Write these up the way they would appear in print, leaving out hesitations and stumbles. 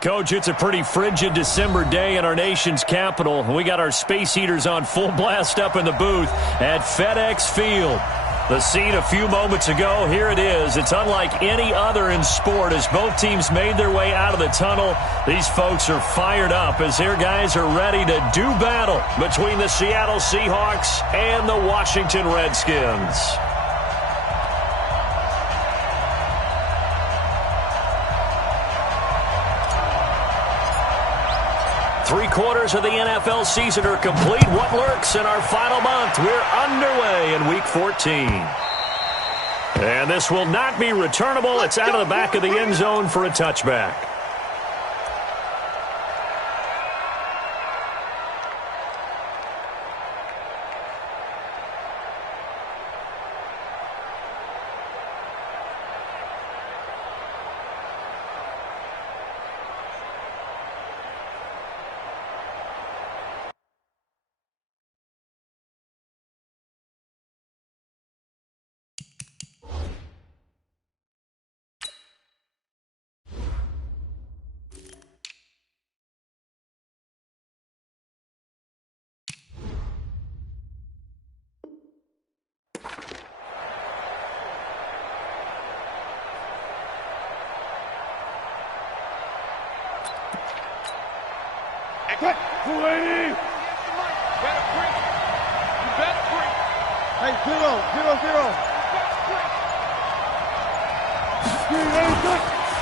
Coach, it's a pretty frigid December day in our nation's capital. We got our space heaters on full blast up in the booth at FedEx Field. The scene a few moments ago, here it is. It's unlike any other in sport as both teams made their way out of the tunnel. These folks are fired up as their guys are ready to do battle between the Seattle Seahawks and the Washington Redskins. Three-quarters of the NFL season are complete. What lurks in our final month? We're underway in Week 14. And this will not be returnable. It's out of the back of the end zone for a touchback.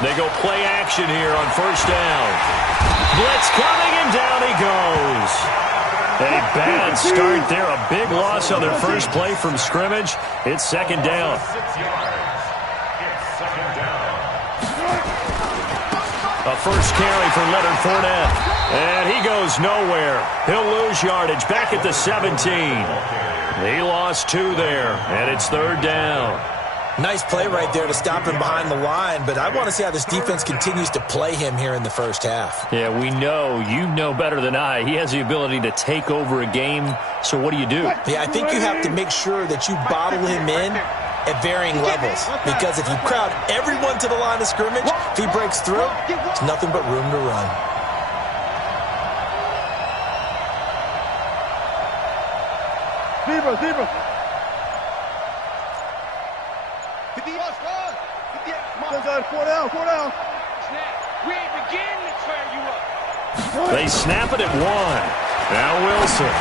They go play action here on first down. Blitz coming, and down he goes. A bad start there. A big loss on their first play from scrimmage. It's second down. A first carry for Leonard Fournette. And he goes nowhere. He'll lose yardage back at the 17. He lost 2 there, and it's third down. Nice play right there to stop him behind the line, but I want to see how this defense continues to play him here in the first half. Yeah, we know. You know better than I. He has the ability to take over a game, so what do? Yeah, I think you have to make sure that you bottle him in at varying levels, because if you crowd everyone to the line of scrimmage, if he breaks through, there's nothing but room to run. Zebra. Four down. We ain't beginning to turn you up. They snap it at 1. Now Wilson.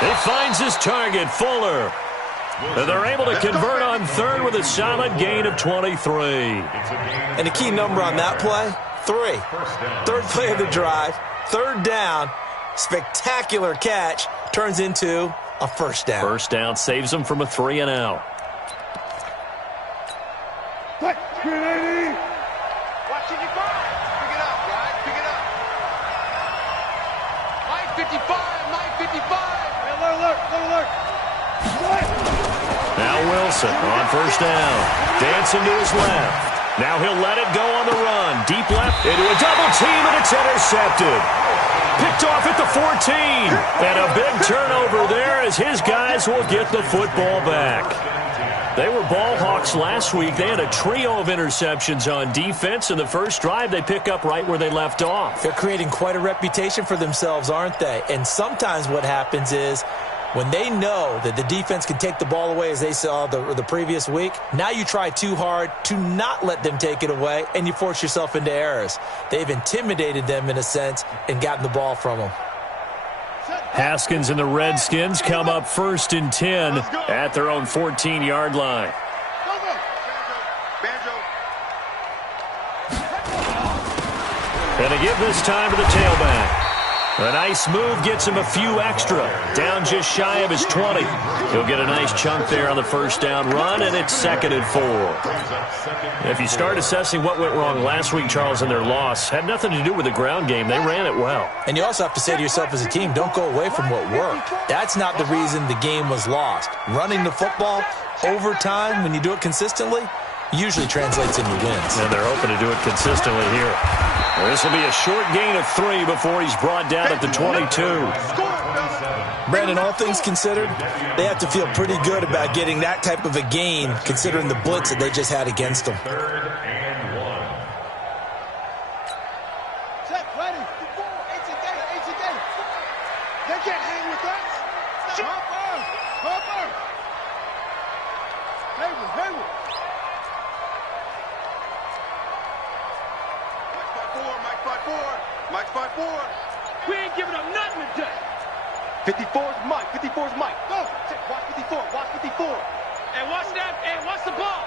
He finds his target, Fuller. They're able to convert on third with a solid gain of 23. And the key number on that play, 3. Third play of the drive, third down, spectacular catch, turns into a first down. First down saves them from a 3-and-out. Watching you burn. Pick it up, guys. Pick it up. Mike 55. Alert. Now Wilson on first down. Dancing to his left. Now he'll let it go on the run. Deep left into a double team, and it's intercepted. Picked off at the 14. And a big turnover there as his guys will get the football back. They were ball hawks last week. They had a trio of interceptions on defense. In the first drive, they pick up right where they left off. They're creating quite a reputation for themselves, aren't they? And sometimes what happens is when they know that the defense can take the ball away, as they saw the previous week, now you try too hard to not let them take it away, and you force yourself into errors. They've intimidated them in a sense and gotten the ball from them. Haskins and the Redskins come up 1st and 10 at their own 14-yard line. And they give this time to the tailback. A nice move gets him a few extra. Down just shy of his 20. He'll get a nice chunk there on the first down run, and it's 2nd and 4. If you start assessing what went wrong last week, Charles, in their loss, had nothing to do with the ground game. They ran it well. And you also have to say to yourself as a team, don't go away from what worked. That's not the reason the game was lost. Running the football over time, when you do it consistently, usually translates into wins. And they're hoping to do it consistently here. This will be a short gain of 3 before he's brought down at the 22. Brandon, all things considered, they have to feel pretty good about getting that type of a gain, considering the blitz that they just had against them. Hayward. Mike 5-4. We ain't giving up nothing today. 54's Mike. 54's Mike. Go. Watch 54. Watch 54. And watch that. And watch the ball.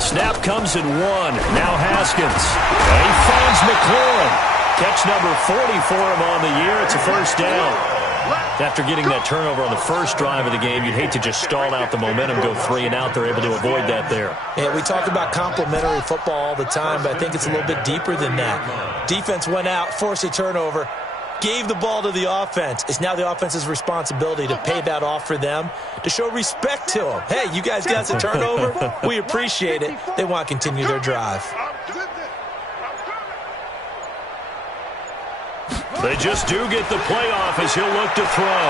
Snap comes in one. Now Haskins. And he finds McLaurin. Catch number 40 for him on the year. It's a first down. After getting that turnover on the first drive of the game, you'd hate to just stall out the momentum, go 3 and out. They're able to avoid that there. Yeah, we talk about complementary football all the time, but I think it's a little bit deeper than that. Defense went out, forced a turnover, gave the ball to the offense. It's now the offense's responsibility to pay that off for them, to show respect to them. Hey, you guys got the turnover. We appreciate it. They want to continue their drive. They just do get the playoff as he'll look to throw.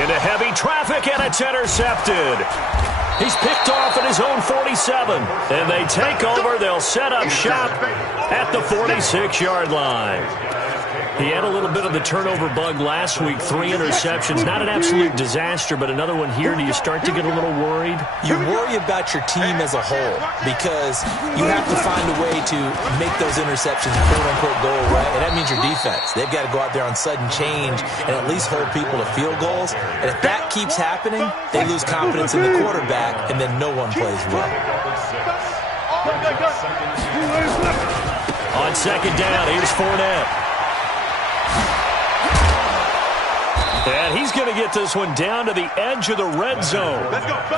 Into heavy traffic, and it's intercepted. He's picked off at his own 47. And they take over. They'll set up shop at the 46-yard line. He had a little bit of the turnover bug last week, 3 interceptions. Not an absolute disaster, but another one here. Do you start to get a little worried? You worry about your team as a whole because you have to find a way to make those interceptions quote-unquote go away, and that means your defense. They've got to go out there on sudden change and at least hold people to field goals. And if that keeps happening, they lose confidence in the quarterback, and then no one plays well. On second down, here's Fournette. And he's going to get this one down to the edge of the red zone.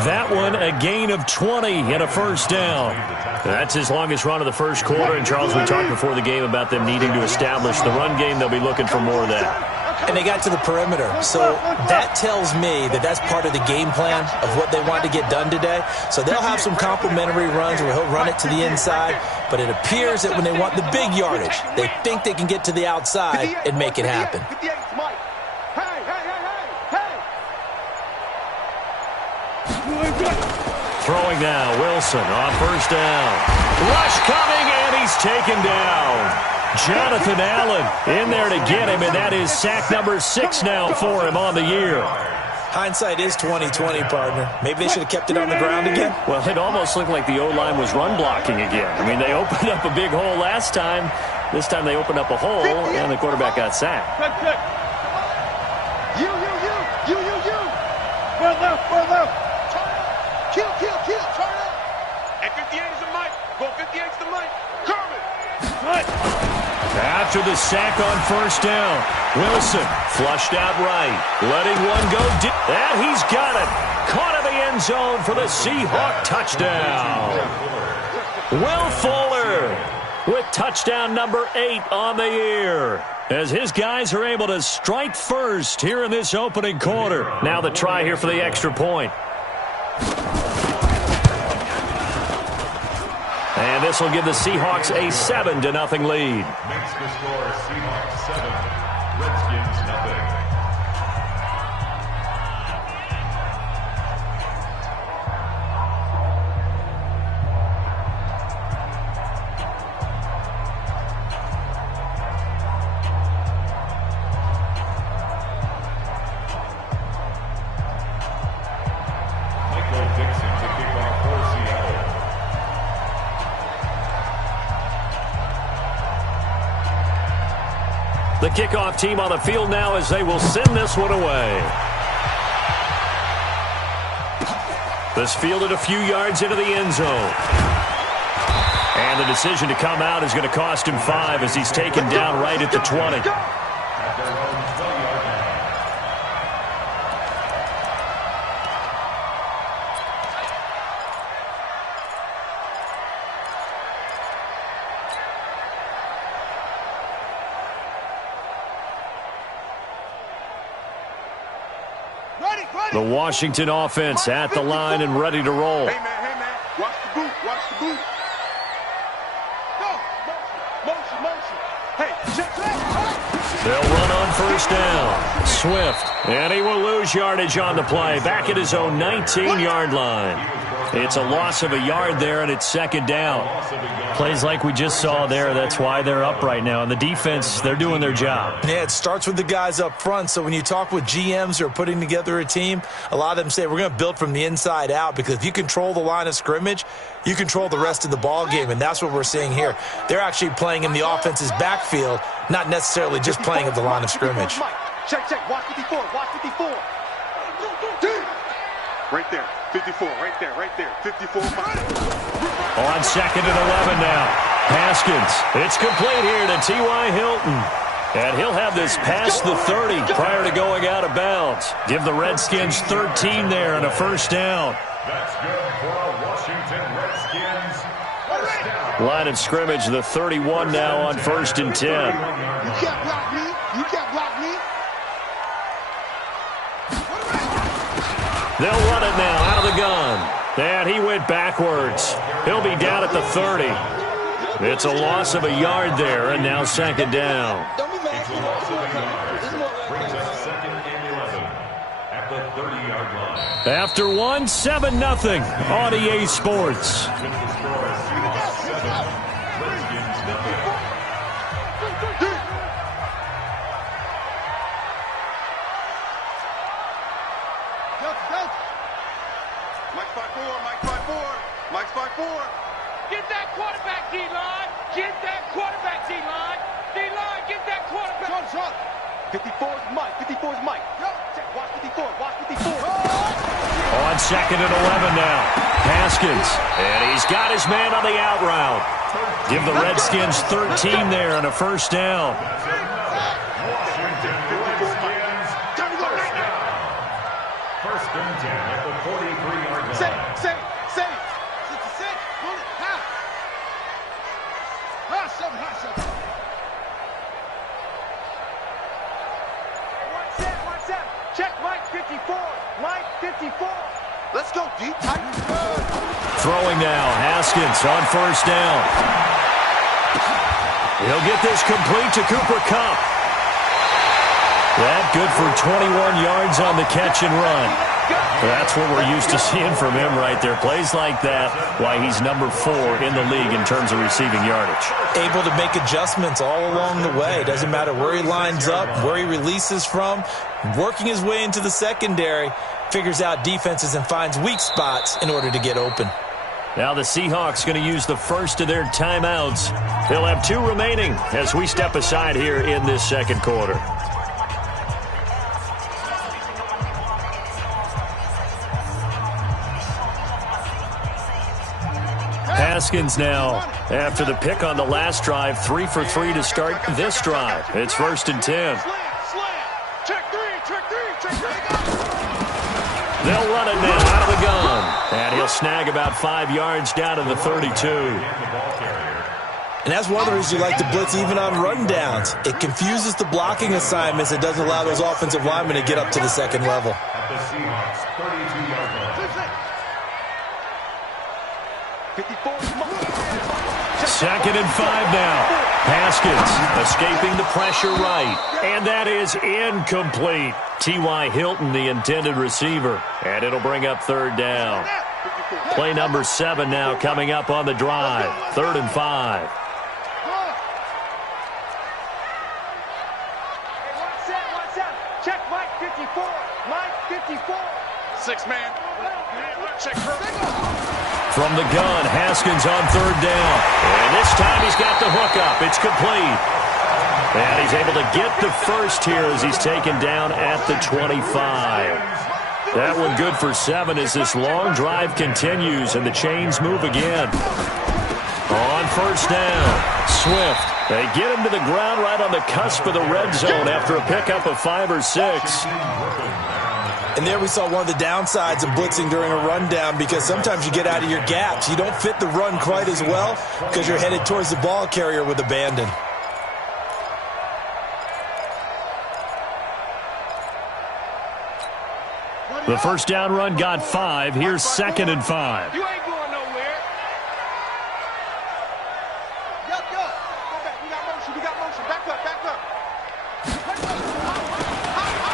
That one, a gain of 20 and a first down. That's his longest run of the first quarter. And, Charles, we talked before the game about them needing to establish the run game. They'll be looking for more of that. And they got to the perimeter. So that tells me that that's part of the game plan of what they want to get done today. So they'll have some complimentary runs where he'll run it to the inside. But it appears that when they want the big yardage, they think they can get to the outside and make it happen. Throwing now, Wilson on first down. Rush coming, and he's taken down. Jonathan Allen in there to get him, and that is sack number 6 now for him on the year. Hindsight is 20/20, partner. Maybe they should have kept it on the ground again. Well, it almost looked like the O-line was run blocking again. I mean, they opened up a big hole last time. This time they opened up a hole, and the quarterback got sacked. You. Far left. Kill. Turn up. And 58 is the Mike. Go 58 is the Mike. Kermit. After the sack on first down, Wilson flushed out right, letting one go deep. And he's got it. Caught in the end zone for the Seahawk touchdown. Will Fuller with touchdown number 8 on the year, as his guys are able to strike first here in this opening quarter. Now the try here for the extra point. And this will give the Seahawks a 7-0 lead. Makes the score Seahawks 7, Redskins nothing. Michael Dixon to kick off for Seattle. The kickoff team on the field now as they will send this one away. This fielded a few yards into the end zone. And the decision to come out is going to cost him 5 as he's taken down right at the 20. The Washington offense at the line and ready to roll. Hey, man. Watch the boot. Go. Motion. Hey, check. They'll run on first down. Swift. And he will lose yardage on the play. Back at his own 19-yard line. It's a loss of a yard there, and it's second down. Plays like we just saw there. That's why they're up right now. And the defense, they're doing their job. Yeah, it starts with the guys up front. So when you talk with GMs who are putting together a team, a lot of them say we're going to build from the inside out, because if you control the line of scrimmage, you control the rest of the ball game, and that's what we're seeing here. They're actually playing in the offense's backfield, not necessarily just playing at the line of scrimmage. Check, check. Watch 54. Watch 54. Right there. 54. Right there. 54. On second and 11 now. Haskins. It's complete here to T.Y. Hilton. And he'll have this past the 30 prior to going out of bounds. Give the Redskins 13 there and a first down. That's good for a Washington Redskins first down. Line of scrimmage, the 31 now on first and 10. You can't block me. You can't block me. They'll run it now out of the gun. And he went backwards. He'll be down at the 30. It's a loss of a yard there, and now second down. It's a loss of a yard. Brings us second and 11 at the 30-yard line. After one, 7-0 on EA Sports. With the score, Seahawks 7, Redskins 0. Mike's 5-4. Get that quarterback, D-line. Get that quarterback, D-line. D-line, get that quarterback. Shot. 54's Mike. 54's Mike. Check. Watch 54. Watch 54. On second and 11 now. Haskins. And he's got his man on the out route. Give the Redskins 13 there and a first down. Washington Redskins first down. First and 10 at the 43-yard line. Save. 66. Hot 7. One set. Check Mike 54. Mike 54. Let's go, D. Throwing now. Haskins on first down. He'll get this complete to Cooper Kupp. That good for 21 yards on the catch and run. That's what we're used to seeing from him right there. Plays like that, why he's number 4 in the league in terms of receiving yardage. Able to make adjustments all along the way. Doesn't matter where he lines up, where he releases from. Working his way into the secondary, figures out defenses and finds weak spots in order to get open. Now the Seahawks going to use the first of their timeouts. They'll have 2 remaining as we step aside here in this second quarter. Haskins now, after the pick on the last drive, 3 for 3 to start this drive. It's first and 10. Slam. Check three. They'll run it now out of the gun. And he'll snag about 5 yards down to the 32. And that's one of the reasons you like to blitz even on rundowns. It confuses the blocking assignments. It doesn't allow those offensive linemen to get up to the second level. At the Seahawks 32-yard line. 54's Mike. Second and 5 now. Haskins escaping the pressure right. And that is incomplete. T.Y. Hilton, the intended receiver. And it'll bring up third down. Play number 7 now coming up on the drive. 3rd and 5. One set. Check Mike 54. Mike 54. 6-man. Check From the gun, Haskins on third down. And this time he's got the hook up. It's complete. And he's able to get the first here as he's taken down at the 25. That one good for 7 as this long drive continues and the chains move again. On first down, Swift. They get him to the ground right on the cusp of the red zone after a pickup of 5 or 6. And there we saw one of the downsides of blitzing during a rundown, because sometimes you get out of your gaps. You don't fit the run quite as well because you're headed towards the ball carrier with abandon. The first down run got 5. Here's 2nd and 5. You ain't going nowhere. Go back. We got motion. Back up.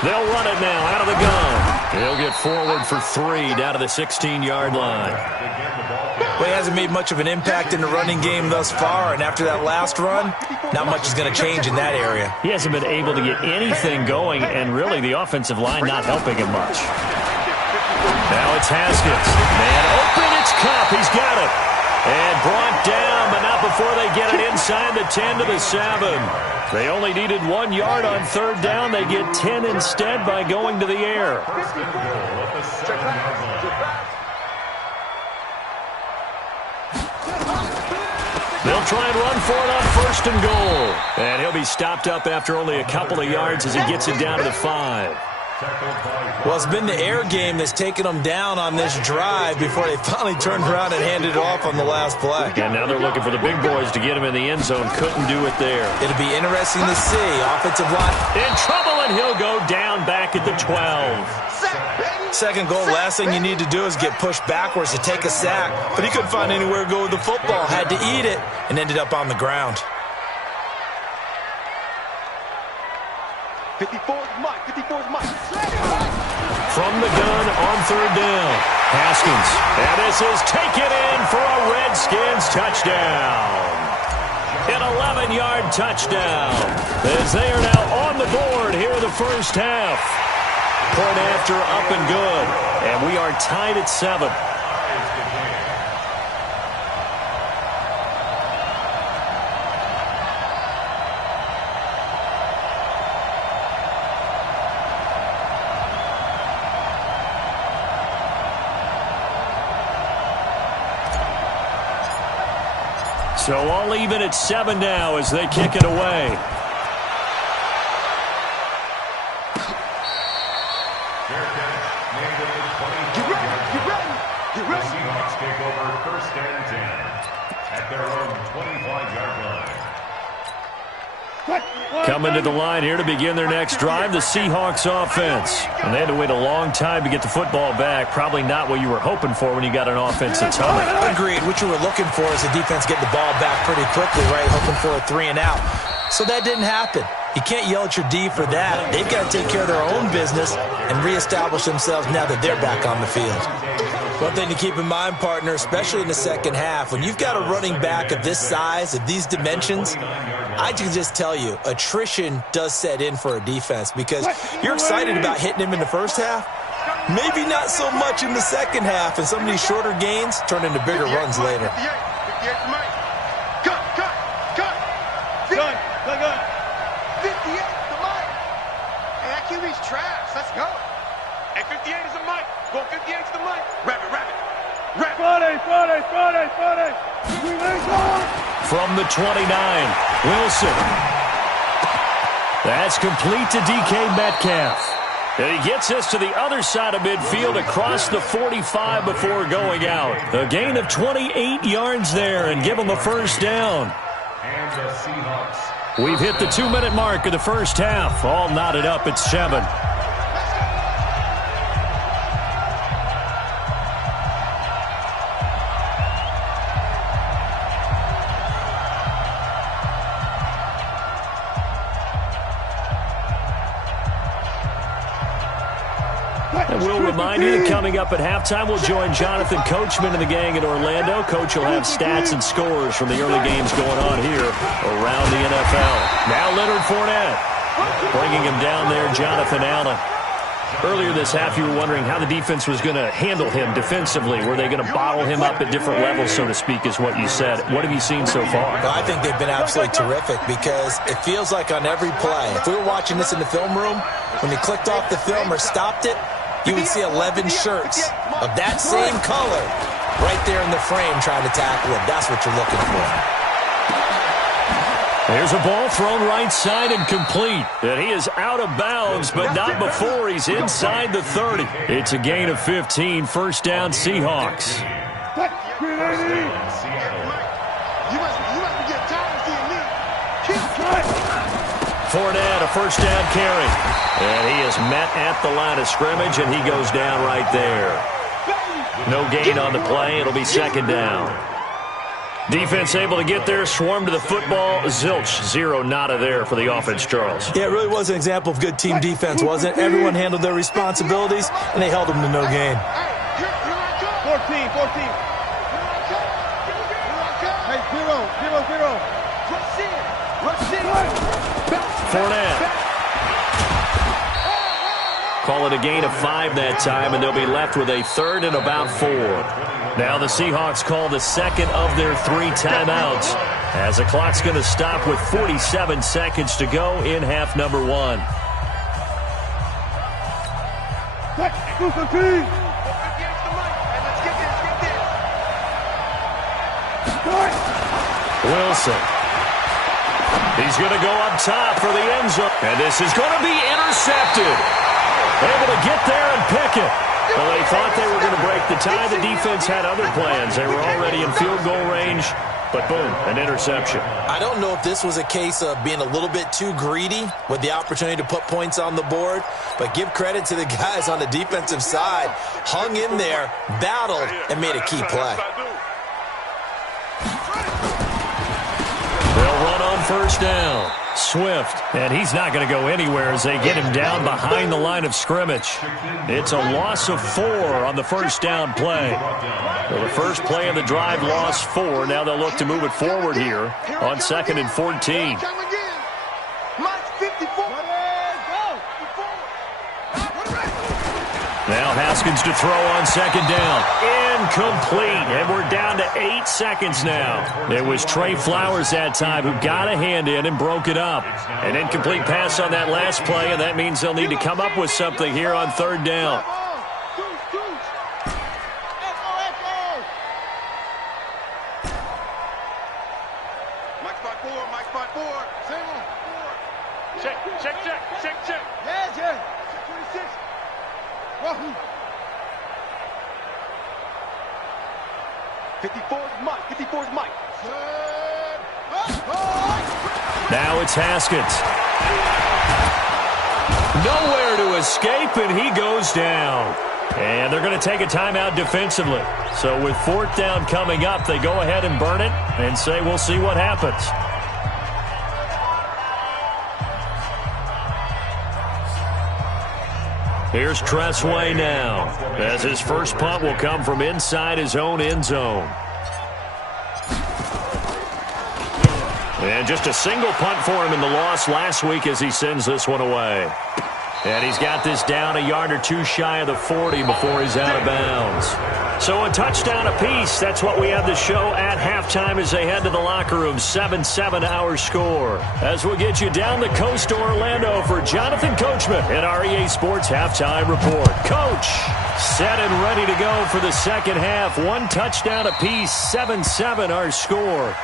They'll run it now out of the gun. He'll get forward for 3 down to the 16-yard line. Well, he hasn't made much of an impact in the running game thus far, and after that last run, not much is going to change in that area. He hasn't been able to get anything going, and really the offensive line not helping him much. Now it's Haskins. Man open, it's Kupp. He's got it. And brought down, but not before they get it inside the 10 to the 7. They only needed 1 yard on 3rd down. They get 10 instead by going to the air. They'll try and run for it on 1st and goal. And he'll be stopped up after only a couple of yards as he gets it down to the 5. Well, it's been the air game that's taken them down on this drive before they finally turned around and handed it off on the last play. And now they're looking for the big boys to get him in the end zone. Couldn't do it there. It'll be interesting to see. Offensive line in trouble, and he'll go down back at the 12. 2nd goal, last thing you need to do is get pushed backwards to take a sack. But he couldn't find anywhere to go with the football. Had to eat it and ended up on the ground. 54's Mike. 54's Mike. From the gun on 3rd down. Haskins. And this is taken in for a Redskins touchdown. An 11-yard touchdown. As they are now on the board here in the first half. Point after up and good. And we are tied at 7. So all even at 7 now as they kick it away. Get ready, get ready, get ready. The Seahawks take over 1st and 10 at their own 25-yard line. Coming to the line here to begin their next drive, the Seahawks offense. And they had to wait a long time to get the football back. Probably not what you were hoping for when you got an offense that's humming. Agreed. What you were looking for is the defense getting the ball back pretty quickly, right? Hoping for a 3 and out. So that didn't happen. You can't yell at your D for that. They've got to take care of their own business and reestablish themselves now that they're back on the field. One thing to keep in mind, partner, especially in the second half, when you've got a running back of this size, of these dimensions, I can just tell you, attrition does set in for a defense because you're excited about hitting him in the first half. Maybe not so much in the second half, and some of these shorter gains turn into bigger runs later. 58's Mike. Cut. 58's the Mike. Hey, that QB's trash. Let's go. Hey, 58 is the Mike. Go 58's the Mike. Rabbit. Friday. From the 29, Wilson. That's complete to DK Metcalf. And he gets us to the other side of midfield across the 45 before going out. A gain of 28 yards there and give them a 1st down. And the Seahawks. We've hit the 2-minute mark of the first half. All knotted up at 7. And we'll remind you that coming up at halftime, we'll join Jonathan Coachman and the gang in Orlando. Coach will have stats and scores from the early games going on here around the NFL. Now Leonard Fournette. Bringing him down there, Jonathan Allen. Earlier this half, you were wondering how the defense was going to handle him defensively. Were they going to bottle him up at different levels, so to speak, is what you said. What have you seen so far? Well, I think they've been absolutely terrific because it feels like on every play, if we were watching this in the film room, when they clicked off the film or stopped it, you would see 11 shirts of that same color right there in the frame trying to tackle it. That's what you're looking for. There's a ball thrown right side and complete. And he is out of bounds, but not before he's inside the 30. It's a gain of 15. 1st down, Seahawks. Fournette, a 1st down carry. And he is met at the line of scrimmage, and he goes down right there. No gain on the play. It'll be 2nd down. Defense able to get there, swarm to the football. Zilch, 0 nada there for the offense, Charles. Yeah, it really was an example of good team defense, wasn't it? Everyone handled their responsibilities, and they held them to no gain. 14. Hey, 0. Rush in. Fournette. Call it a gain of 5 that time, and they'll be left with a third and about 4. Now the Seahawks call the second of their 3 timeouts, as the clock's going to stop with 47 seconds to go in half number 1. Wilson. He's going to go up top for the end zone, and this is going to be intercepted. Able to get there and pick it. Well, they thought they were going to break the tie. The defense had other plans. They were already in field goal range, but boom, an interception. I don't know if this was a case of being a little bit too greedy with the opportunity to put points on the board, but give credit to the guys on the defensive side. Hung in there, battled, and made a key play. They'll run on first down. Swift, and he's not going to go anywhere as they get him down behind the line of scrimmage. It's a loss of 4 on the first down play. Well, the first play of the drive lost 4. Now they'll look to move it forward here on 2nd and 14. Now Haskins to throw on 2nd down. Incomplete. And we're down to 8 seconds now. It was Trey Flowers that time who got a hand in and broke it up. An incomplete pass on that last play, and that means they'll need to come up with something here on 3rd down. Check. Yeah. 54's Mike. Now it's Haskins. Nowhere to escape, and he goes down. And they're going to take a timeout defensively. So with 4th down coming up, they go ahead and burn it and say we'll see what happens. Here's Tressway now, as his first punt will come from inside his own end zone. And just a single punt for him in the loss last week as he sends this one away. And he's got this down a yard or 2 shy of the 40 before he's out of bounds. So a touchdown apiece. That's what we have the show at halftime as they head to the locker room. 7-7 our score. As we'll get you down the coast to Orlando for Jonathan Coachman at our EA Sports Halftime Report. Coach, set and ready to go for the second half. 1 touchdown apiece. 7-7 our score.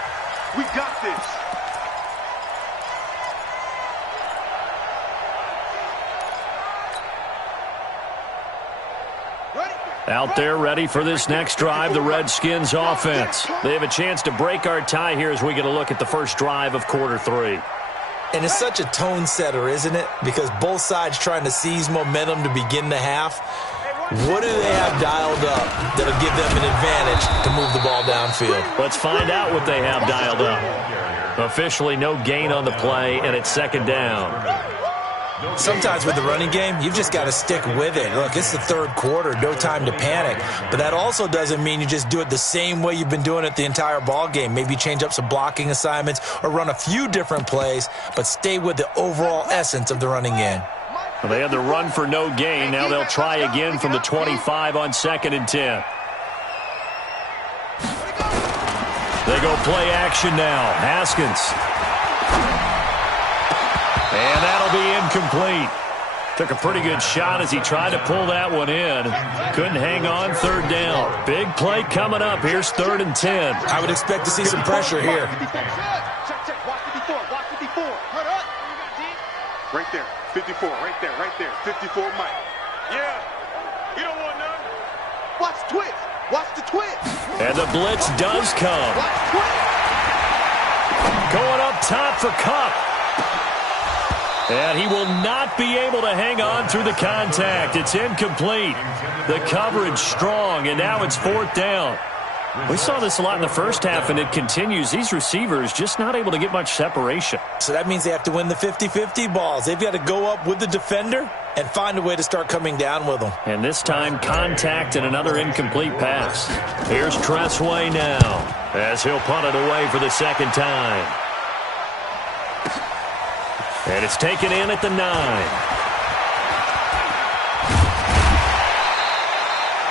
We got this. Out there ready for this next drive, the Redskins offense. They have a chance to break our tie here as we get a look at the first drive of quarter 3. And it's such a tone setter, isn't it? Because both sides trying to seize momentum to begin the half. What do they have dialed up that'll give them an advantage to move the ball downfield? Let's find out what they have dialed up. Officially no gain on the play, and it's 2nd down. Sometimes with the running game, you've just got to stick with it. Look, it's the 3rd quarter, no time to panic. But that also doesn't mean you just do it the same way you've been doing it the entire ball game. Maybe change up some blocking assignments or run a few different plays, but stay with the overall essence of the running game. Well, they had the run for no gain. Now they'll try again from the 25 on 2nd and 10. They go play action now. Haskins. And that'll be incomplete. Took a pretty good shot as he tried to pull that one in. Couldn't hang on 3rd down. Big play coming up. Here's 3rd and 10. I would expect to see some pressure here. Check. Watch 54. Right there. 54. Right there. 54 Mike. Yeah. You don't want none. Watch the twist. And the blitz does come. Watch twist. Going up top for Kupp. And he will not be able to hang on through the contact. It's incomplete. The coverage strong, and now it's 4th down. We saw this a lot in the first half, and it continues. These receivers just not able to get much separation. So that means they have to win the 50-50 balls. They've got to go up with the defender and find a way to start coming down with them. And this time, contact and another incomplete pass. Here's Tressway now, as he'll punt it away for the second time. And it's taken in at the 9.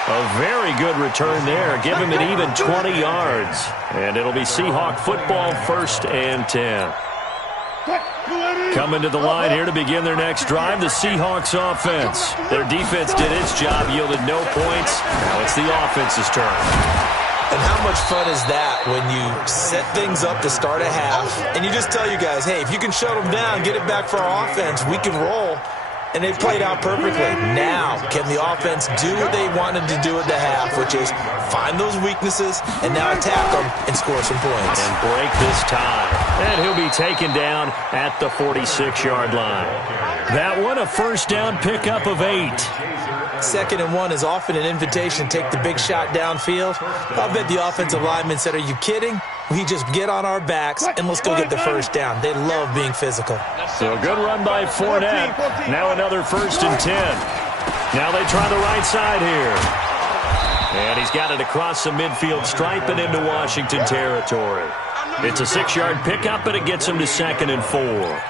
A very good return there. Give him an even 20 yards. And it'll be Seahawk football, 1st and 10. Coming to the line here to begin their next drive, the Seahawks offense. Their defense did its job, yielded no points. Now it's the offense's turn. And how much fun is that when you set things up to start a half, and you just tell you guys, hey, if you can shut them down, get it back for our offense, we can roll. And they played out perfectly. Now, can the offense do what they wanted to do at the half, which is find those weaknesses and now attack them and score some points. And break this tie. And he'll be taken down at the 46-yard line. That one, a 1st down pickup of 8. 2nd and 1 is often an invitation to take the big shot downfield. I bet the offensive lineman said, are you kidding? We just get on our backs and let's go get the 1st down. They love being physical. So a good run by Fournette. Now another 1st and 10. Now they try the right side here. And he's got it across the midfield stripe and into Washington territory. It's a 6-yard pickup, but it gets him to 2nd and 4.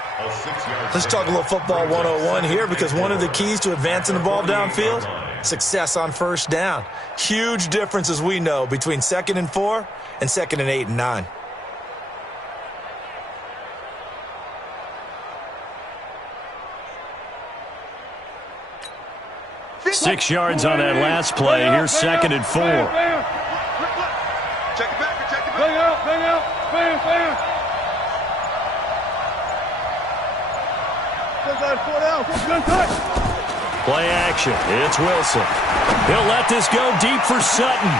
Let's talk a little football 101 here, because one of the keys to advancing the ball downfield, success on 1st down. Huge difference, as we know, between 2nd and 4 and 2nd and 8 and 9. Six yards on that last play. Here's 2nd and 4. Check it back, check it back. Bang out, bang out, bang, bang. Play action. It's Wilson. He'll let this go deep for Sutton.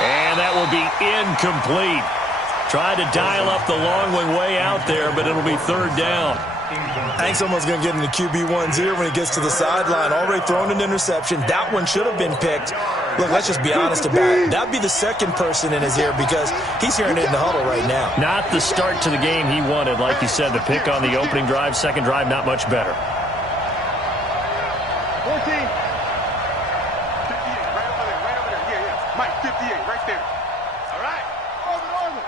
And that will be incomplete. Tried to dial up the long one way out there, but it'll be 3rd down. I think someone's going to get into QB1's ear when he gets to the sideline. Already thrown an interception. That one should have been picked. Look, let's just be honest about it. That would be the 2nd person in his ear, because he's hearing it in the huddle right now. Not the start to the game he wanted. Like you said, the pick on the opening drive, 2nd drive, not much better. 14. 58, right over there. Yeah. Mike, 58, right there. All right. Over.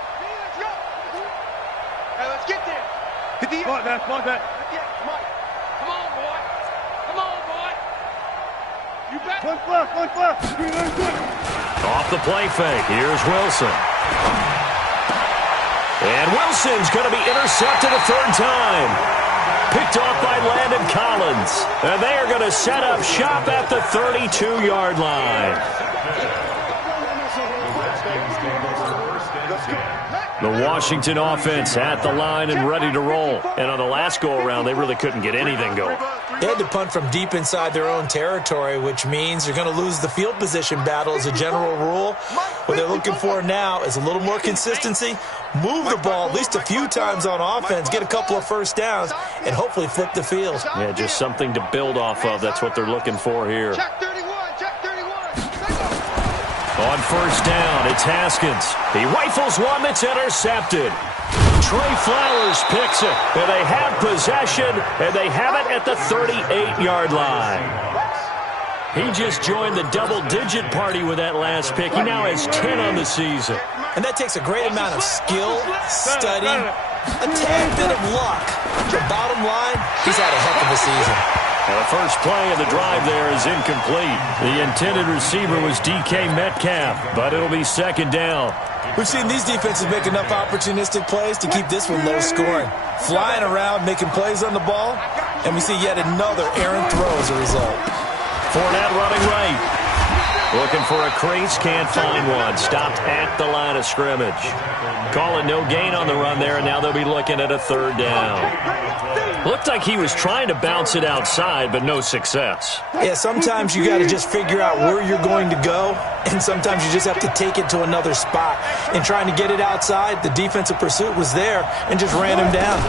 Hey, let's get there. 58. Come on, that. 58, Mike. Come on, boy. Come on, boy. You bet. One left. Off the play fake. Here's Wilson. And Wilson's going to be intercepted a 3rd time. Picked off by Landon Collins. And they are going to set up shop at the 32-yard line. The Washington offense at the line and ready to roll. And on the last go-around, they really couldn't get anything going. They had to punt from deep inside their own territory, which means you're going to lose the field position battle as a general rule. What they're looking for now is a little more consistency, move the ball at least a few times on offense, get a couple of 1st downs, and hopefully flip the field. Yeah, just something to build off of. That's what they're looking for here. Check 31. On 1st down, it's Haskins. He rifles one that's intercepted. Trey Flowers picks it, and they have possession, and they have it at the 38-yard line. He just joined the double-digit party with that last pick. He now has 10 on the season. And that takes a great amount of skill, study, a tad bit of luck. The bottom line, he's had a heck of a season. And the first play of the drive there is incomplete. The intended receiver was DK Metcalf, but it'll be 2nd down. We've seen these defenses make enough opportunistic plays to keep this one low scoring. Flying around, making plays on the ball, and we see yet another errant throw as a result. Fournette running right. Looking for a crease, can't find one. Stopped at the line of scrimmage. Calling no gain on the run there, and now they'll be looking at a 3rd down. Looked like he was trying to bounce it outside, but no success. Yeah, sometimes you got to just figure out where you're going to go, and sometimes you just have to take it to another spot. In trying to get it outside, the defensive pursuit was there and just ran him down.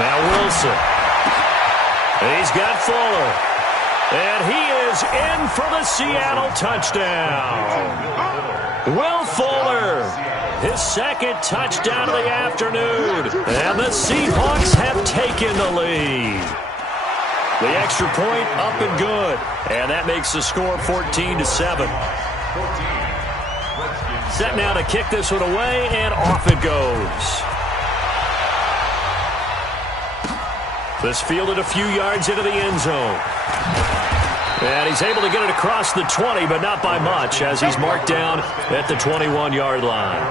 Now Wilson. He's got Fuller. And he is in for the Seattle touchdown. Will Fuller, his second touchdown of the afternoon. And the Seahawks have taken the lead. The extra point up and good. And that makes the score 14-7. Set now to kick this one away, and off it goes. This fielded a few yards into the end zone. And he's able to get it across the 20, but not by much, as he's marked down at the 21-yard line.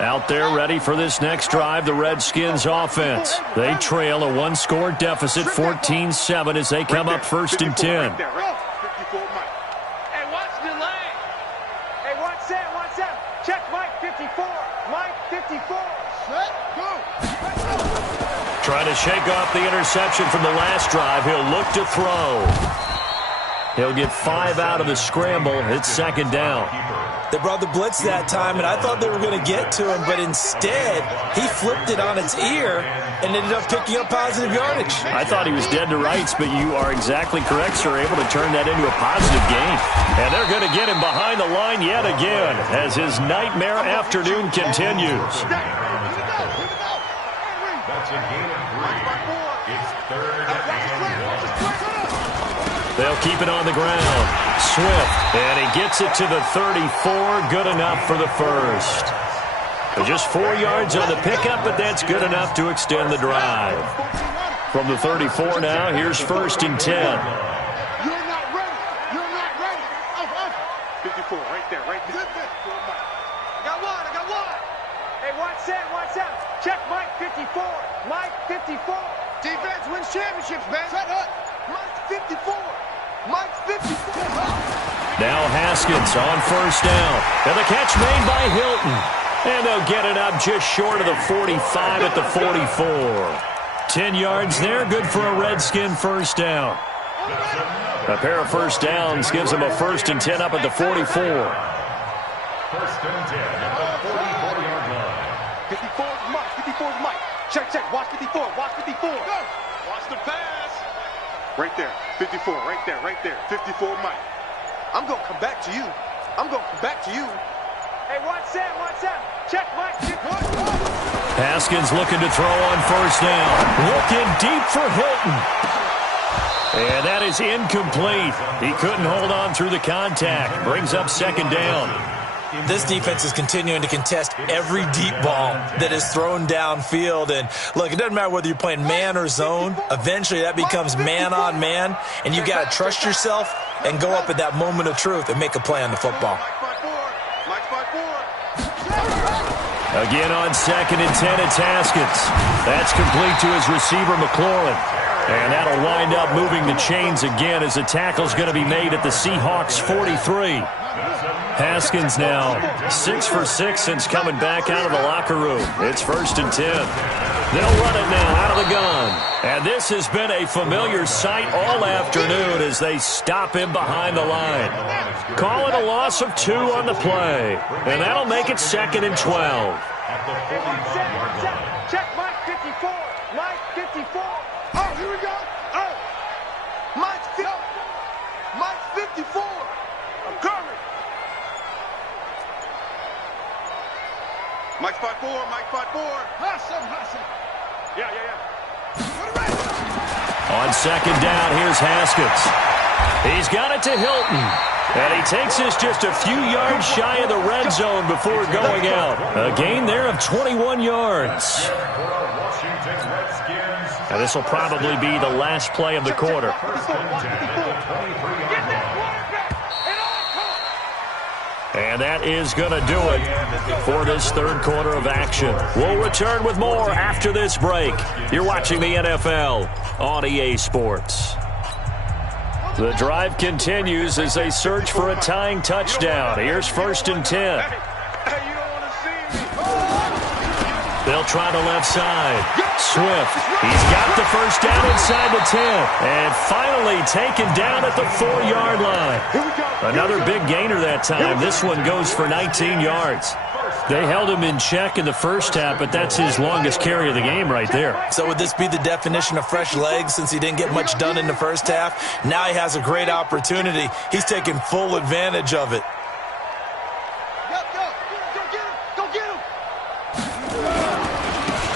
Out there ready for this next drive, the Redskins offense. They trail a one-score deficit, 14-7, as they come up 1st and 10. Hey, watch the lane. Hey, watch that, watch that. Check Mike 54. Mike 54. Set, go. Trying to shake off the interception from the last drive. He'll look to throw. He'll get 5 out of the scramble. It's 2nd down. They brought the blitz that time, and I thought they were going to get to him, but instead, he flipped it on its ear and ended up picking up positive yardage. I thought he was dead to rights, but you are exactly correct, sir, able to turn that into a positive gain. And they're going to get him behind the line yet again as his nightmare afternoon continues. That's a gain of 3. It's 3rd and 1. They'll keep it on the ground. Swift, and he gets it to the 34. Good enough for the first. Just 4 yards on the pickup, but that's good enough to extend the drive. From the 34 now, here's 1st and 10. You're not ready. You're not ready. Up. 54, right there, right there. I got one. Hey, watch that, watch that. Check Mike 54. Mike 54. Defense wins championships, man. Set up. Mike 54. Mike 54. Now Haskins on 1st down. And the catch made by Hilton. And they'll get it up just short of the 45 at the 44. 10 yards there, good for a Redskin 1st down. A pair of 1st downs gives them a 1st and 10 up at the 44. 1st and 10 at the 44-yard line. 54's Mike. 54's Mike. Check. Watch 54. Watch 54. Go. Watch the pass. Right there. 54. Right there. 54 Mike. I'm going to come back to you. Hey, watch that. Check Mike 54. Haskins looking to throw on 1st down. Looking deep for Hilton. And that is incomplete. He couldn't hold on through the contact. Brings up 2nd down. This defense is continuing to contest every deep ball that is thrown downfield. And look, it doesn't matter whether you're playing man or zone. Eventually that becomes man on man. And you got to trust yourself and go up at that moment of truth and make a play on the football. Mike 54. Again on 2nd and 10, it's Haskins. That's complete to his receiver, McLaurin. And that'll wind up moving the chains again as the tackle's going to be made at the Seahawks 43. Haskins now 6 for 6 since coming back out of the locker room. It's 1st and 10. They'll run it now out of the gun. And this has been a familiar sight all afternoon as they stop him behind the line. Call it a loss of 2 on the play. And that'll make it 2nd and 12. At the 45-yard line. Check Mike 54. Mike 54. Oh, here we go. Oh. Mike 54. I'm coming. Mike 54. Hassan. Yeah. On 2nd down, here's Haskins. He's got it to Hilton. And he takes this just a few yards shy of the red zone before going out. A gain there of 21 yards. And this will probably be the last play of the quarter. And that is going to do it for this 3rd quarter of action. We'll return with more after this break. You're watching the NFL on EA Sports. The drive continues as they search for a tying touchdown. Here's 1st and 10. They'll try the left side. Swift. He's got the 1st down inside the 10. And finally taken down at the 4-yard line. Another big gainer that time. This one goes for 19 yards. They held him in check in the first half, but that's his longest carry of the game right there. So would this be the definition of fresh legs since he didn't get much done in the first half? Now he has a great opportunity. He's taking full advantage of it. Go get him!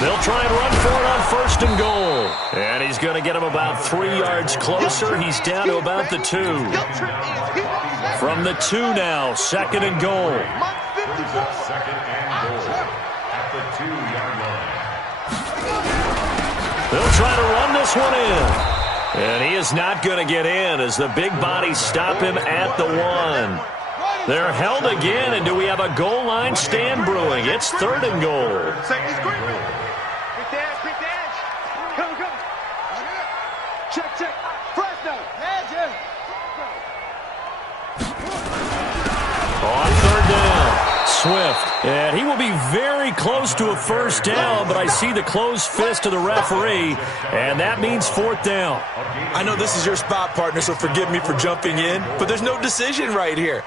They'll try and run for it on first and goal. And he's going to get him about 3 yards closer. He's down to about the 2. From the 2 now, second and goal. Second and goal at the 2-yard line. They'll try to run this one in. And he is not going to get in as the big bodies stop him at the 1. They're held again, and do we have a goal line stand brewing? It's third and goal. Quick edge. Come. Check. Fresno. On third down, Swift. And he will be very close to a first down, but I see the closed fist of the referee, and that means fourth down. I know this is your spot, partner, so forgive me for jumping in, but there's no decision right here.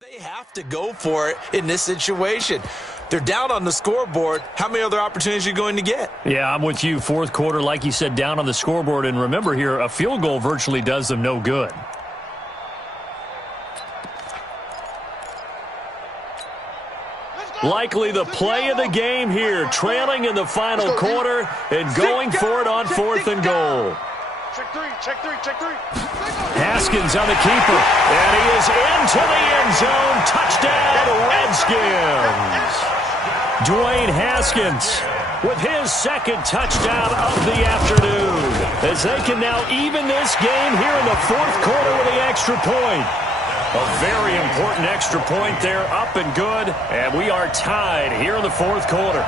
They have to go for it in this situation. They're down on the scoreboard. How many other opportunities are you going to get? Yeah, I'm with you. Fourth quarter, like you said, down on the scoreboard. And remember here, a field goal virtually does them no good. Likely the play of the game here, trailing in the final quarter and going for it on fourth and goal. Check three. Haskins on the keeper, and he is into the end zone. Touchdown, Redskins. Dwayne Haskins with his second touchdown of the afternoon, as they can now even this game here in the fourth quarter with the extra point. A very important extra point there, up and good, and we are tied here in the fourth quarter.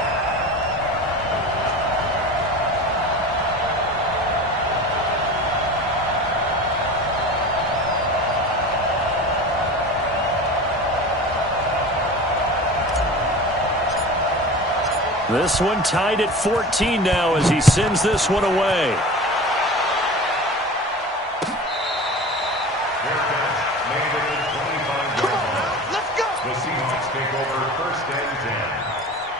This one tied at 14 now as he sends this one away. Let's go! The Seahawks take over first and 10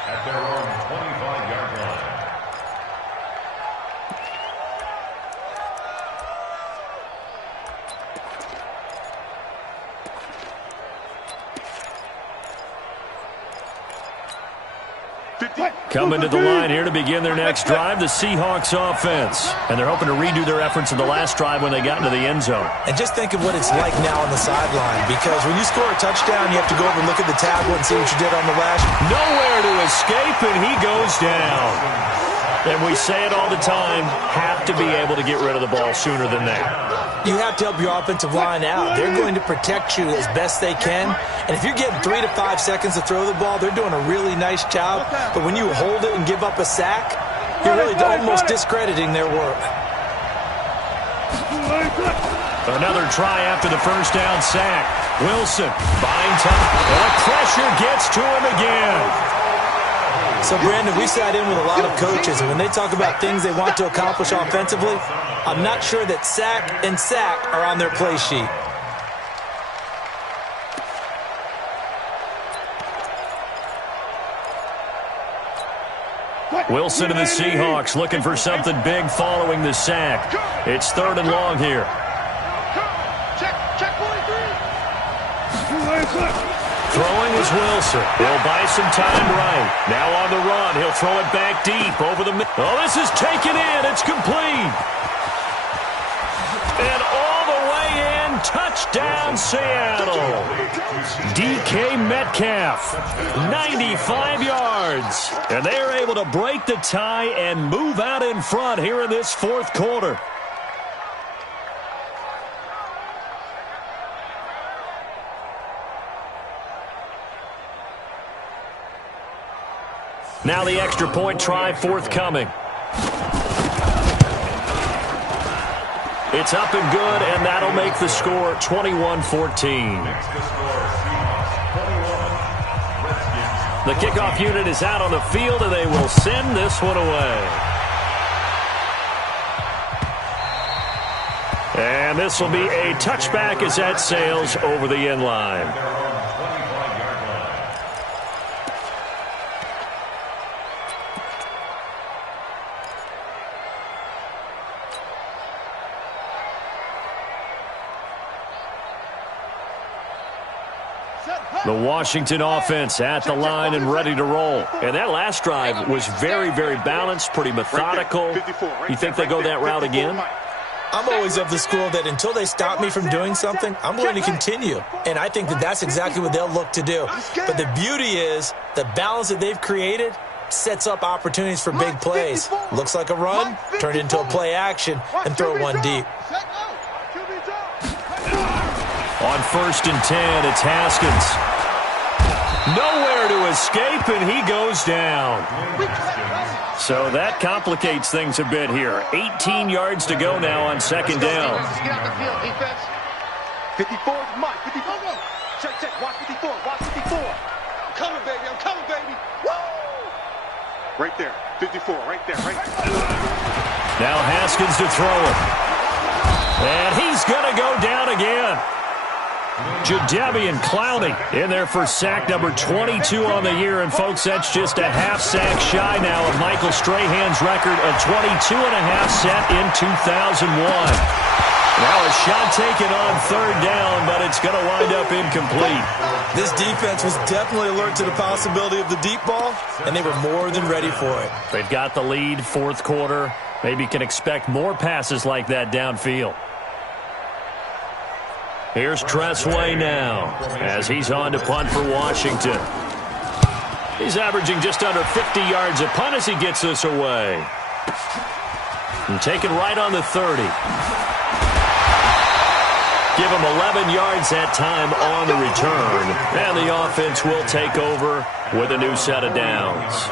at their own 25-yard line. Coming to the line here to begin their next drive, the Seahawks offense. And they're hoping to redo their efforts in the last drive when they got into the end zone. And just think of what it's like now on the sideline, because when you score a touchdown, you have to go over and look at the tablet and see what you did on the last. Nowhere to escape, and he goes down. And we say it all the time, have to be able to get rid of the ball sooner than that. You have to help your offensive line out. They're going to protect you as best they can. And if you're getting 3 to 5 seconds to throw the ball, they're doing a really nice job. But when you hold it and give up a sack, you're really almost discrediting their work. Another try after the first down sack. Wilson buying time. And the pressure gets to him again. So, Brandon, we sat in with a lot of coaches, and when they talk about things they want to accomplish offensively, I'm not sure that sack and sack are on their play sheet. Wilson and the Seahawks looking for something big following the sack. It's third and long here. Check 43. Throwing is Wilson. He'll buy some time right. Now on the run. He'll throw it back deep over the middle. Oh, this is taken in. It's complete. And all the way in. Touchdown, Seattle. DK Metcalf, 95 yards. And they are able to break the tie and move out in front here in this fourth quarter. Now the extra point try forthcoming. It's up and good, and that'll make the score 21-14. The kickoff unit is out on the field, and they will send this one away. And this will be a touchback as that sails over the end line. The Washington offense at the line and ready to roll. And that last drive was very, very balanced, pretty methodical. You think they go that route again? I'm always of the school that until they stop me from doing something, I'm going to continue. And I think that that's exactly what they'll look to do. But the beauty is the balance that they've created sets up opportunities for big plays. Looks like a run, turned into a play action, and throw one deep. On 1st and 10, it's Haskins. Nowhere to escape, and he goes down. So that complicates things a bit here. 18 yards to go now on 2nd down. Get out the field, defense. 54, Mike, 54. Check, watch 54, watch 54. I'm coming, baby, Woo! Right there, 54, right there. Now Haskins to throw it. And he's going to go down again. Jadeveon Clowney in there for sack number 22 on the year. And, folks, that's just a half sack shy now of Michael Strahan's record of 22 and a half set in 2001. Now a shot taken on 3rd down, but it's going to wind up incomplete. This defense was definitely alert to the possibility of the deep ball, and they were more than ready for it. They've got the lead, 4th quarter. Maybe you can expect more passes like that downfield. Here's Tressway now as he's on to punt for Washington. He's averaging just under 50 yards a punt as he gets this away. And taken right on the 30. Give him 11 yards that time on the return. And the offense will take over with a new set of downs.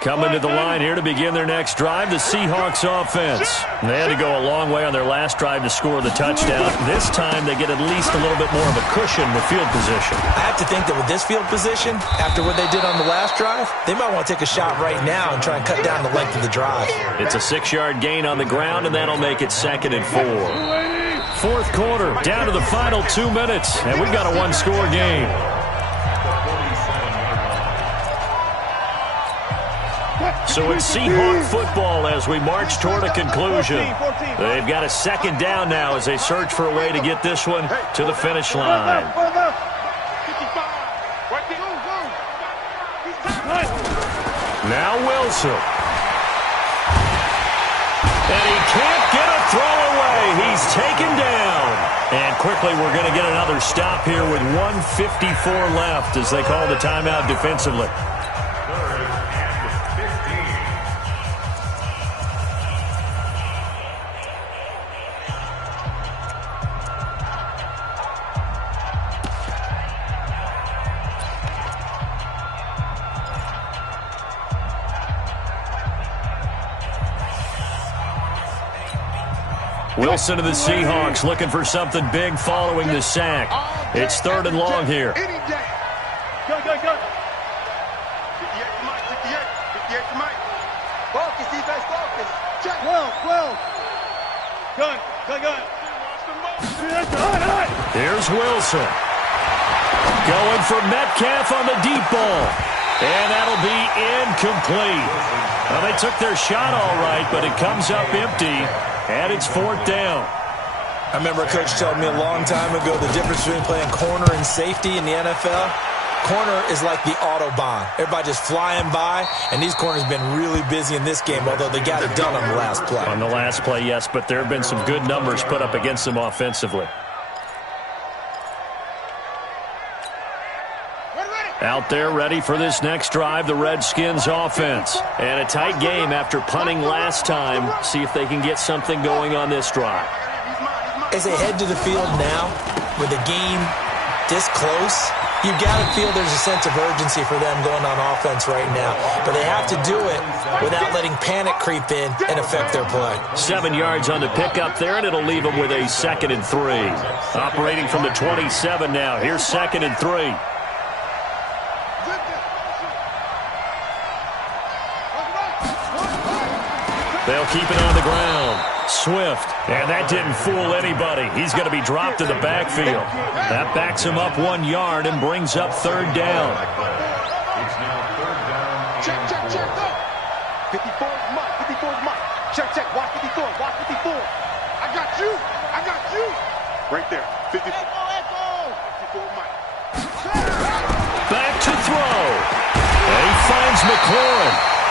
Coming to the line here to begin their next drive, the Seahawks offense. They had to go a long way on their last drive to score the touchdown. This time they get at least a little bit more of a cushion with field position. I have to think that with this field position, after what they did on the last drive, they might want to take a shot right now and try and cut down the length of the drive. It's a 6-yard gain on the ground, and that'll make it 2nd and 4. 4th quarter, down to the final 2 minutes, and we've got a 1-score game. So it's Seahawk football as we march toward a conclusion. They've got a 2nd down now as they search for a way to get this one to the finish line. Now Wilson. And he can't get a throw away. He's taken down. And quickly we're going to get another stop here with 1:54 left as they call the timeout defensively. Wilson to the Seahawks looking for something big following the sack. It's 3rd and long here. Go. 58 to Mike, 58 to Mike. Focus, defense, focus. Check. 12. Gun. Here's Wilson. Going for Metcalf on the deep ball. And that'll be incomplete. Well, they took their shot all right, but it comes up empty. And it's 4th down. I remember a coach told me a long time ago the difference between playing corner and safety in the NFL. Corner is like the Autobahn. Everybody just flying by, and these corners have been really busy in this game, although they got it done on the last play. On the last play, yes, but there have been some good numbers put up against them offensively. Out there ready for this next drive, the Redskins offense. And a tight game after punting last time. See if they can get something going on this drive. As they head to the field now, with the game this close, you got to feel there's a sense of urgency for them going on offense right now. But they have to do it without letting panic creep in and affect their play. 7 yards on the pickup there, and it'll leave them with a 2nd and 3. Operating from the 27 now. Here's 2nd and 3. They'll keep it on the ground. Swift. And that didn't fool anybody. He's going to be dropped in the backfield. That backs him up 1 yard and brings up third down. It's now third down. Check, check, check. 54 is Mike. 54 is Mike. Check, check. Watch 54. Watch 54. I got you. I got you. Right there. 54. Echo. 54 Mike. Back to throw. And he finds McLaurin.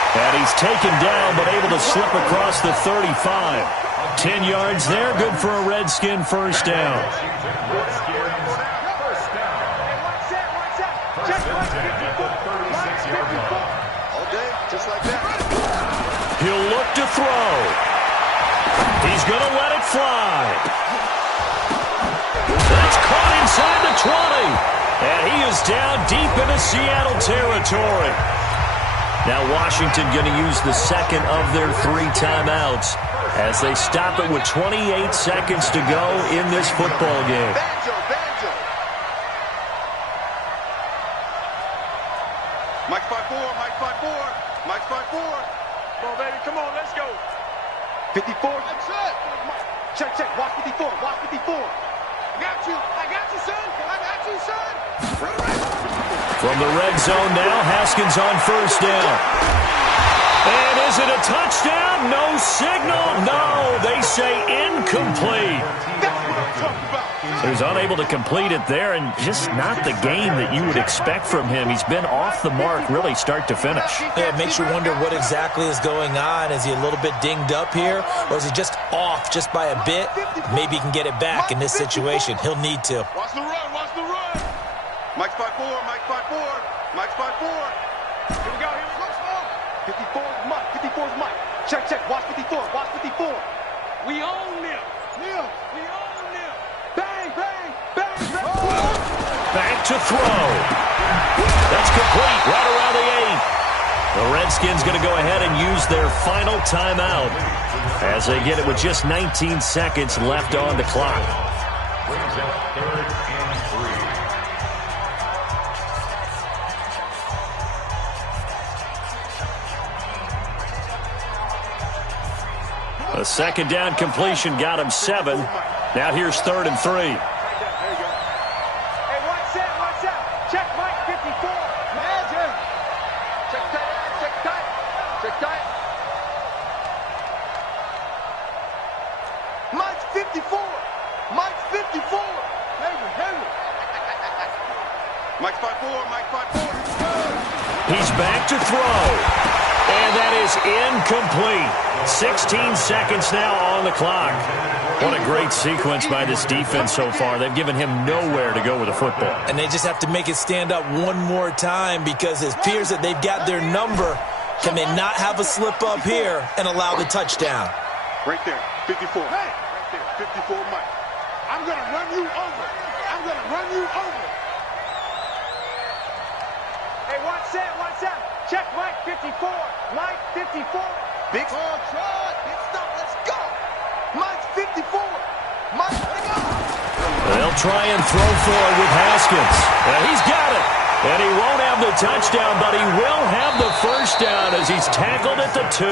And he's taken down but able to slip across the 35. 10 yards there. Good for a Redskin first down. He'll look to throw. He's going to let it fly. That's caught inside the 20. And he is down deep into Seattle territory. Now Washington going to use the second of their 3 timeouts as they stop it with 28 seconds to go in this football game. Banjo. Mike 5-4. Mike 5-4. Mike 5-4. Come on, baby. Come on. Let's go. 54. That's it. Check, check. Watch 54. Watch 54. I got you. I got you, son. I got you, son. From the red zone now, Haskins on first down. And is it a touchdown? No signal. No, they say incomplete. That's what I'm talking about. He's unable to complete it there, and just not the game that you would expect from him. He's been off the mark really start to finish. Yeah, it makes you wonder what exactly is going on. Is he a little bit dinged up here, or is he just off just by a bit? Maybe he can get it back in this situation. He'll need to. Watch the run. Watch the run. Mike 5-4. Mike 5-4. Mike 5-4. Here we go. 54 is Mike. 54 is Mike. Check, check. Watch 54. Watch 54. We own them. We own them. Bang, bang, bang, bang. Back to throw. That's complete right around the 8. The Redskins going to go ahead and use their final timeout as they get it with just 19 seconds left on the clock. Brings up third and 3. A second down completion got him 7. Now here's third and 3. Hey, watch that. Check Mike 54. Magic. Check tight. Check tight. Mike 54. Mike 54. Heavy. Mike 5-4. Mike 5-4. He's back to throw. And that is incomplete. 16 seconds now on the clock. What a great sequence by this defense so far. They've given him nowhere to go with the football. And they just have to make it stand up one more time because it appears that they've got their number. Can they not have a slip up here and allow the touchdown? Right there, 54. Hey, right there, 54 Mike. I'm going to run you over. Hey, watch that. Check Mike 54. Mike 54. Big shot. Big stop. Let's go. Mike 54. Mike, let's go. They'll try and throw for it with Haskins. And he's got it. And he won't have the touchdown, but he will have the first down as he's tackled at the 2.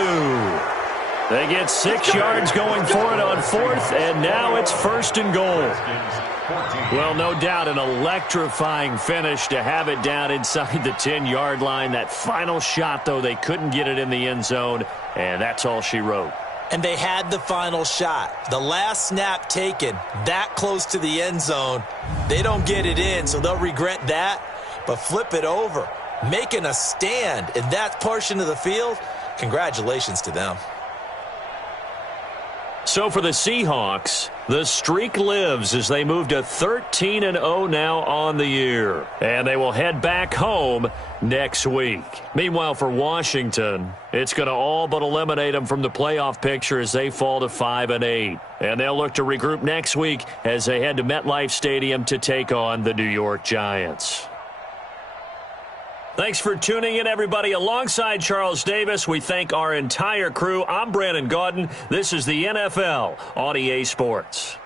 They get 6 yards going for it on 4th, and now it's 1st and goal. Well, no doubt an electrifying finish to have it down inside the 10-yard line. That final shot, though, they couldn't get it in the end zone, and that's all she wrote. And they had the final shot. The last snap taken that close to the end zone. They don't get it in, so they'll regret that. But flip it over, making a stand in that portion of the field, congratulations to them. So for the Seahawks, the streak lives as they move to 13-0 now on the year. And they will head back home next week. Meanwhile, for Washington, it's going to all but eliminate them from the playoff picture as they fall to 5-8. And they'll look to regroup next week as they head to MetLife Stadium to take on the New York Giants. Thanks for tuning in, everybody. Alongside Charles Davis, we thank our entire crew. I'm Brandon Gaudin. This is the NFL on EA Sports.